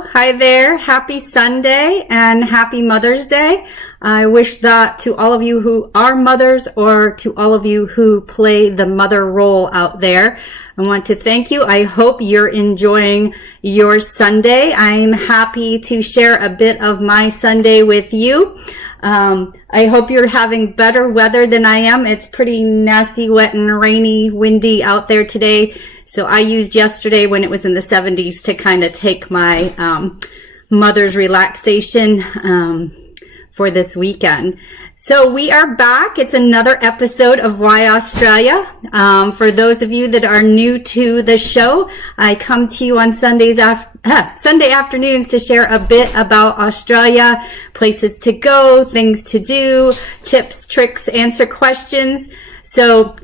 Hi there. Happy Sunday and happy Mother's Day. I wish that to all of you who are mothers or to all of you who play the mother role out there. I want to thank you. I hope you're enjoying your Sunday. I'm happy to share a bit of my Sunday with you. I hope you're having better weather than I am. It's pretty nasty, wet and rainy, windy out there today. So I used yesterday when it was in the 70s to kind of take my mother's relaxation for this weekend. So we are back. It's another episode of Why Australia. For those of you that are new to the show, I come to you on Sunday afternoons to share a bit about Australia, places to go, things to do, tips, tricks, answer questions. So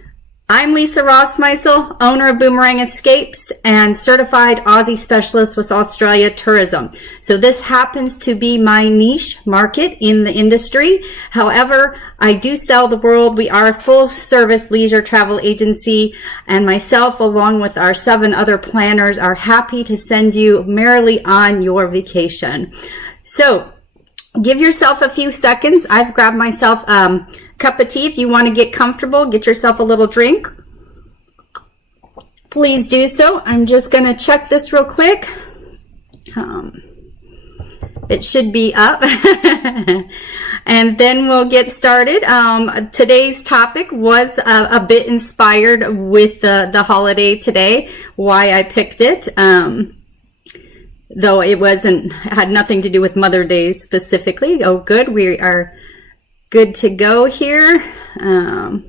I'm Lisa Rossmeissl, owner of Boomerang Escapes and certified Aussie specialist with Australia Tourism. So this happens to be my niche market in the industry. However, I do sell the world. We are a full service leisure travel agency, and myself, along with our 7 other planners, are happy to send you merrily on your vacation. So give yourself a few seconds. I've grabbed myself cup of tea. If you want to get comfortable, get yourself a little drink. Please do so. I'm just going to check this real quick. It should be up. And then we'll get started. Today's topic was a bit inspired with the holiday today, why I picked it. Though it had nothing to do with Mother Day specifically. Oh, good. We are good to go here. But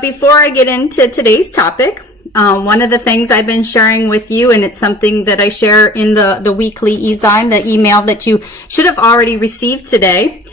before I get into today's topic, one of the things I've been sharing with you, and it's something that I share in the weekly e-zine, the email that you should have already received today.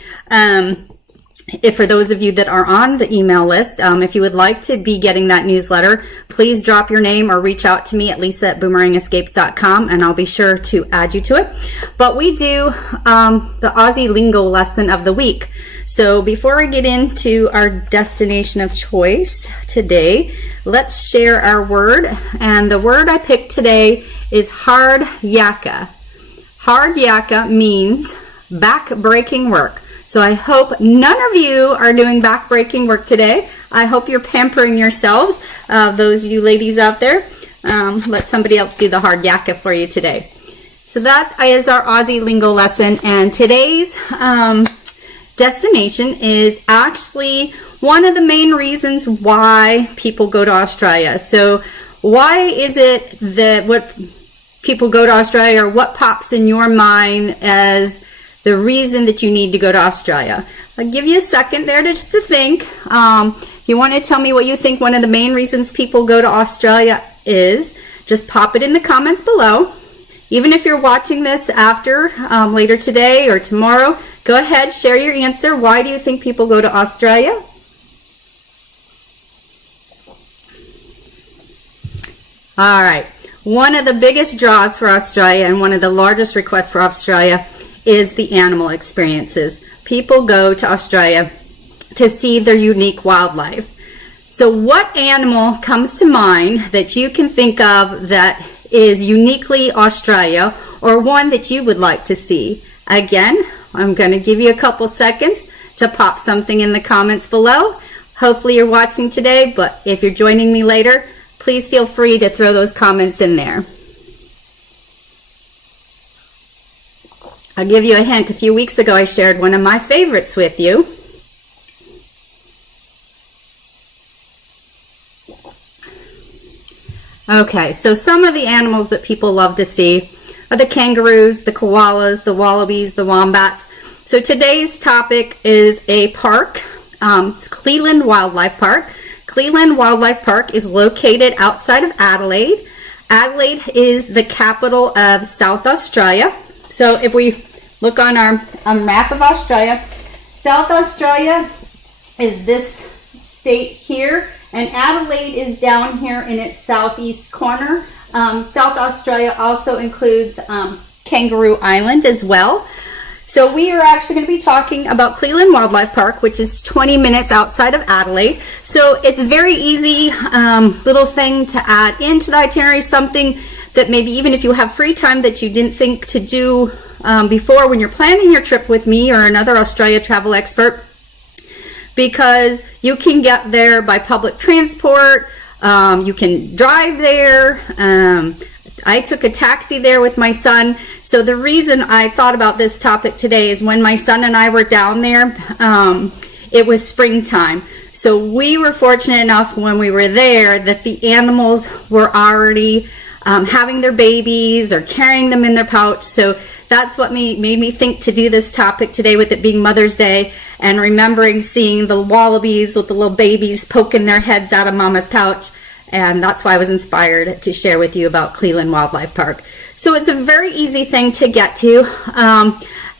If for those of you that are on the email list, if you would like to be getting that newsletter, please drop your name or reach out to me at lisa@boomerangescapes.com, and I'll be sure to add you to it. But we do the Aussie lingo lesson of the week. So before I get into our destination of choice today, let's share our word. And the word I picked today is hard yakka. Hard yakka means back-breaking work. So I hope none of you are doing back-breaking work today. I hope you're pampering yourselves, those of you ladies out there. Let somebody else do the hard yakka for you today. So that is our Aussie lingo lesson, and today's destination is actually one of the main reasons why people go to Australia. So why is it that what people go to Australia, or what pops in your mind as the reason that you need to go to Australia? I'll give you a second there just to think. If you want to tell me what you think one of the main reasons people go to Australia is, just pop it in the comments below. Even if you're watching this after, later today or tomorrow, go ahead, share your answer. Why do you think people go to Australia? All right. One of the biggest draws for Australia, and one of the largest requests for Australia, is the animal experiences. People go to Australia to see their unique wildlife. So what animal comes to mind that you can think of that is uniquely Australia, or one that you would like to see? Again, I'm going to give you a couple seconds to pop something in the comments below. Hopefully you're watching today, but if you're joining me later, please feel free to throw those comments in there. I'll give you a hint. A few weeks ago, I shared one of my favorites with you. Okay, so some of the animals that people love to see are the kangaroos, the koalas, the wallabies, the wombats. So today's topic is a park. It's Cleland Wildlife Park. Cleland Wildlife Park is located outside of Adelaide. Adelaide is the capital of South Australia. So if we look on our map of Australia, South Australia is this state here, and Adelaide is down here in its southeast corner. South Australia also includes Kangaroo Island as well. So we are actually going to be talking about Cleland Wildlife Park, which is 20 minutes outside of Adelaide. So it's a very easy little thing to add into the itinerary, something that maybe even if you have free time that you didn't think to do before when you're planning your trip with me or another Australia travel expert, because you can get there by public transport. You can drive there. I took a taxi there with my son. So the reason I thought about this topic today is when my son and I were down there, it was springtime. So we were fortunate enough when we were there that the animals were already having their babies or carrying them in their pouch. So that's what made me think to do this topic today, with it being Mother's Day, and remembering seeing the wallabies with the little babies poking their heads out of Mama's pouch. And that's why I was inspired to share with you about Cleland Wildlife Park. So it's a very easy thing to get to.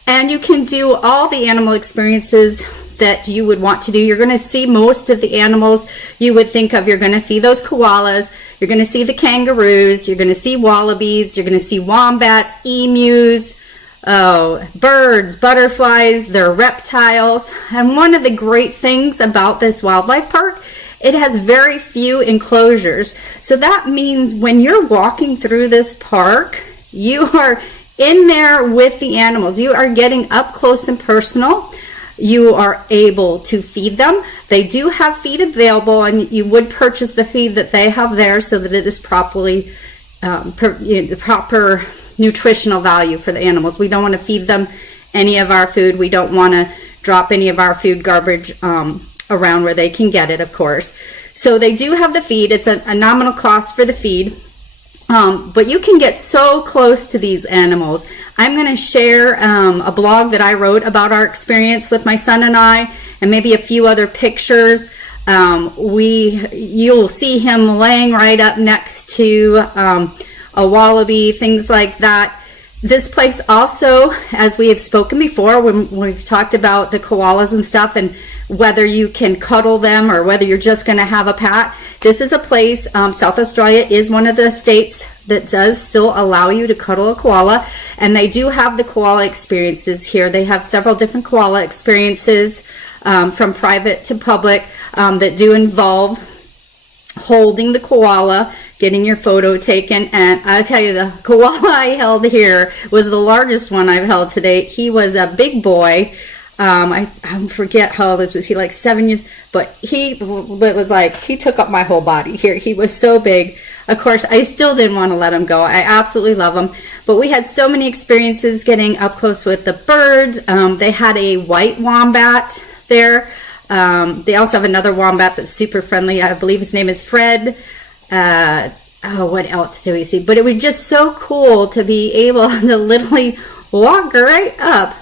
And you can do all the animal experiences that you would want to do. You're going to see most of the animals you would think of. You're going to see those koalas. You're going to see the kangaroos. You're going to see wallabies. You're going to see wombats, emus, birds, butterflies, they're reptiles. And one of the great things about this wildlife park, it has very few enclosures. So that means when you're walking through this park, you are in there with the animals. You are getting up close and personal. You are able to feed them. They do have feed available, and you would purchase the feed that they have there so that it is properly the proper nutritional value for the animals. We don't want to feed them any of our food. We don't want to drop any of our food garbage around where they can get it, of course. So they do have the feed. It's a nominal cost for the feed. But you can get so close to these animals. I'm going to share a blog that I wrote about our experience with my son and I, and maybe a few other pictures. You'll see him laying right up next to a wallaby, things like that. This place also, as we have spoken before, when we've talked about the koalas and stuff, and whether you can cuddle them or whether you're just going to have a pat, this is a place, South Australia is one of the states that does still allow you to cuddle a koala, and they do have the koala experiences here. They have several different koala experiences, from private to public, that do involve holding the koala, getting your photo taken. And I'll tell you, the koala I held here was the largest one I've held to date. He was a big boy. I forget how old was he, like 7 years, but it was like he took up my whole body here. He was so big. Of course, I still didn't want to let him go. I absolutely love him, but we had so many experiences getting up close with the birds. They had a white wombat there. They also have another wombat that's super friendly. I believe his name is Fred. What else do we see? But it was just so cool to be able to literally walk right up,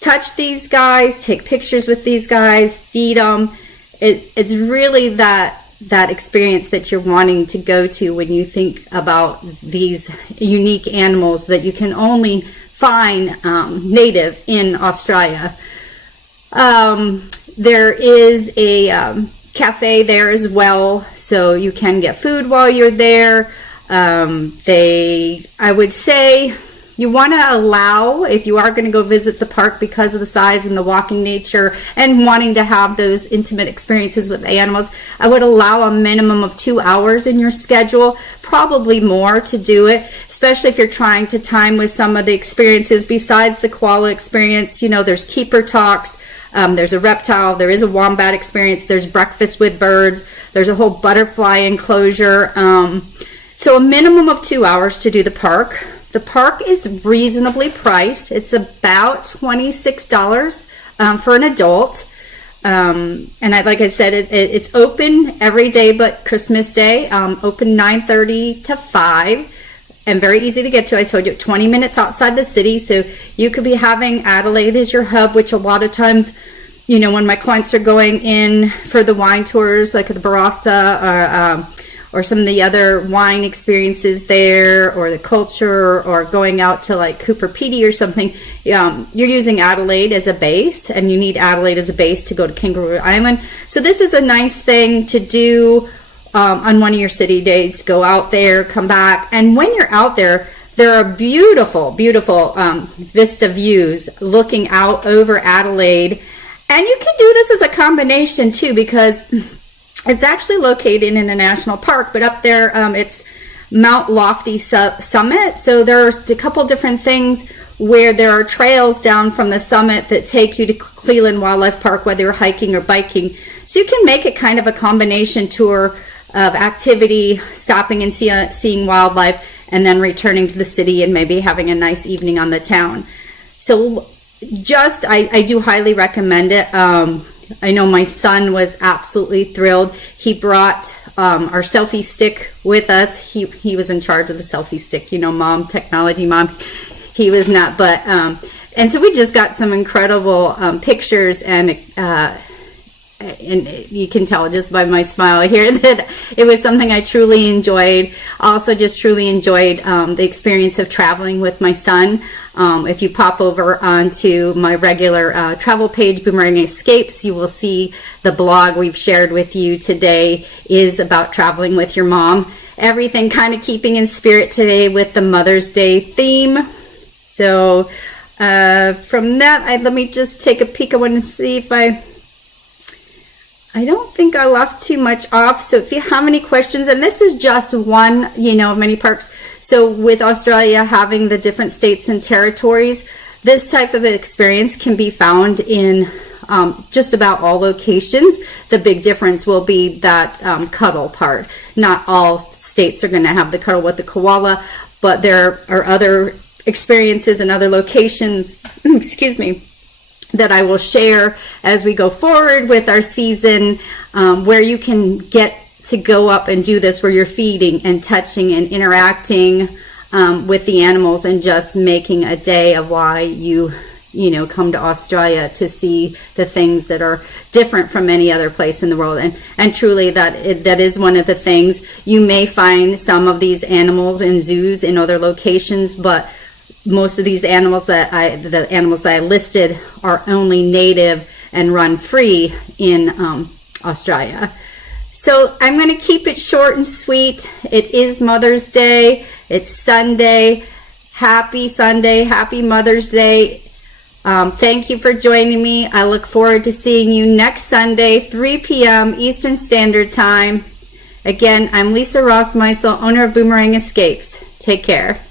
touch these guys, take pictures with these guys, feed them. It's really that experience that you're wanting to go to when you think about these unique animals that you can only find native in Australia. There is a cafe there as well, so you can get food while you're there. I would say you want to allow, if you are going to go visit the park because of the size and the walking nature and wanting to have those intimate experiences with animals, I would allow a minimum of 2 hours in your schedule, probably more to do it, especially if you're trying to time with some of the experiences besides the koala experience. You know, there's keeper talks. There's a reptile, there is a wombat experience, there's breakfast with birds, there's a whole butterfly enclosure. So a minimum of 2 hours to do the park. The park is reasonably priced. It's about $26 for an adult. And like I said, it's open every day but Christmas Day, open 9:30 to 5. And very easy to get to. I told you 20 minutes outside the city. So you could be having Adelaide as your hub, which a lot of times, you know, when my clients are going in for the wine tours, like the Barossa or some of the other wine experiences there, or the culture, or going out to like Cooper Pedy or something, you're using Adelaide as a base, and you need Adelaide as a base to go to Kangaroo Island. So this is a nice thing to do on one of your city days. Go out there, come back, and when you're out there, there are beautiful, beautiful vista views looking out over Adelaide. And you can do this as a combination too, because it's actually located in a national park, but up there it's Mount Lofty Summit. So there's a couple different things where there are trails down from the summit that take you to Cleland Wildlife Park, whether you're hiking or biking. So you can make it kind of a combination tour of activity, stopping and seeing wildlife, and then returning to the city and maybe having a nice evening on the town. So I do highly recommend it. I know my son was absolutely thrilled. He brought our selfie stick with us. He was in charge of the selfie stick, mom, technology mom. He was not, but and so we just got some incredible pictures, and you can tell just by my smile here that it was something I truly enjoyed. Also just truly enjoyed the experience of traveling with my son. If you pop over onto my regular travel page, Boomerang Escapes, you will see the blog we've shared with you today is about traveling with your mom. Everything kind of keeping in spirit today with the Mother's Day theme. So from that, let me just take a peek. I want to see if I don't think I left too much off. So if you have any questions, and this is just one, of many parks. So with Australia having the different states and territories, this type of experience can be found in just about all locations. The big difference will be that cuddle part. Not all states are going to have the cuddle with the koala, but there are other experiences and other locations, excuse me, that I will share as we go forward with our season, where you can get to go up and do this, where you're feeding and touching and interacting with the animals, and just making a day of why you come to Australia to see the things that are different from any other place in the world. And truly that is one of the things. You may find some of these animals in zoos in other locations, but most of these animals the animals that I listed are only native and run free in Australia. So I'm going to keep it short and sweet. It is Mother's Day. It's Sunday. Happy Sunday. Happy Mother's Day. Thank you for joining me. I look forward to seeing you next Sunday, 3 p.m. Eastern Standard Time. Again, I'm Lisa Rossmeissl, owner of Boomerang Escapes. Take care.